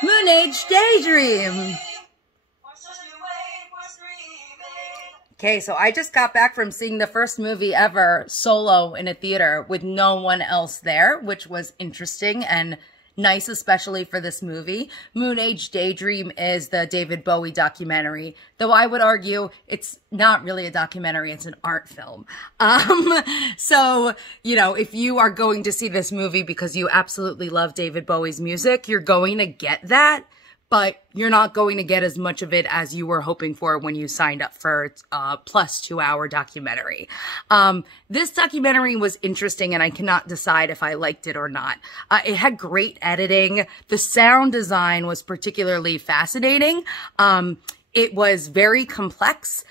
Moon Age Daydream. Okay, so I just got back from seeing the first movie ever solo in a theater with no one else there, which was interesting and nice, especially for this movie. Moon Age Daydream is the David Bowie documentary, though I would argue it's not really a documentary, it's an art film. So, you know, if you are going to see this movie because you absolutely love David Bowie's music, you're going to get that, but you're not going to get as much of it as you were hoping for when you signed up for a plus 2-hour documentary. This documentary was interesting, and I cannot decide if I liked it or not. It had great editing. The sound design was particularly fascinating. It was very complex.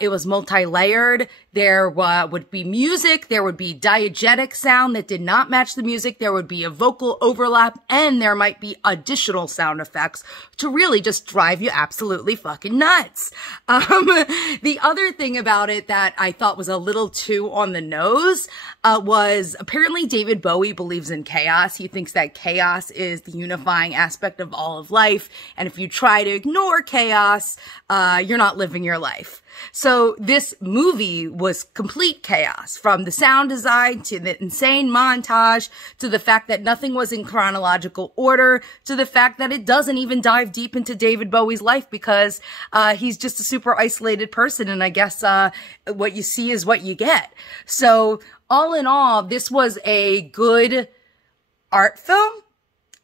It was multi-layered. There would be music. There would be diegetic sound that did not match the music. There would be a vocal overlap, and there might be additional sound effects to really just drive you absolutely fucking nuts. The other thing about it that I thought was a little too on the nose was apparently David Bowie believes in chaos. He thinks that chaos is the unifying aspect of all of life, and if you try to ignore chaos, you're not living your life. So this movie was complete chaos, from the sound design to the insane montage to the fact that nothing was in chronological order to the fact that it doesn't even dive deep into David Bowie's life because he's just a super isolated person, and I guess what you see is what you get. So all in all, this was a good art film.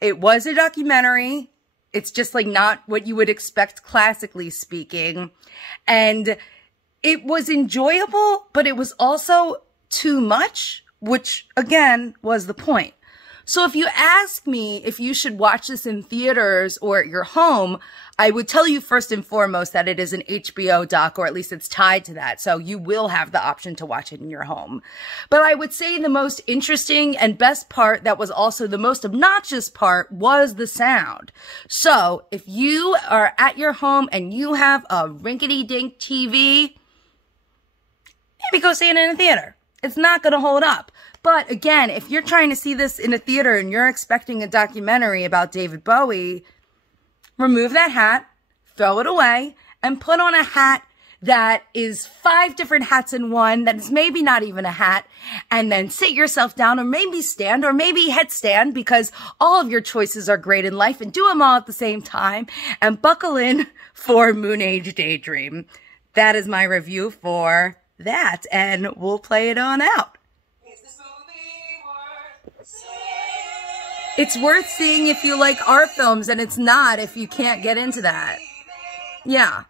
It was a documentary. It's just like not what you would expect classically speaking. And it was enjoyable, but it was also too much, which again was the point. So if you ask me if you should watch this in theaters or at your home, I would tell you first and foremost that it is an HBO doc, or at least it's tied to that. So you will have the option to watch it in your home. But I would say the most interesting and best part, that was also the most obnoxious part, was the sound. So if you are at your home and you have a rinkety-dink TV, maybe go see it in a theater. It's not going to hold up. But again, if you're trying to see this in a theater and you're expecting a documentary about David Bowie, remove that hat, throw it away, and put on a hat that is 5 different hats in one, that is maybe not even a hat, and then sit yourself down, or maybe stand, or maybe headstand, because all of your choices are great in life, and do them all at the same time, and buckle in for Moon Age Daydream. That is my review for that, and we'll play it on out. It's worth seeing if you like art films, and it's not if you can't get into that. Yeah.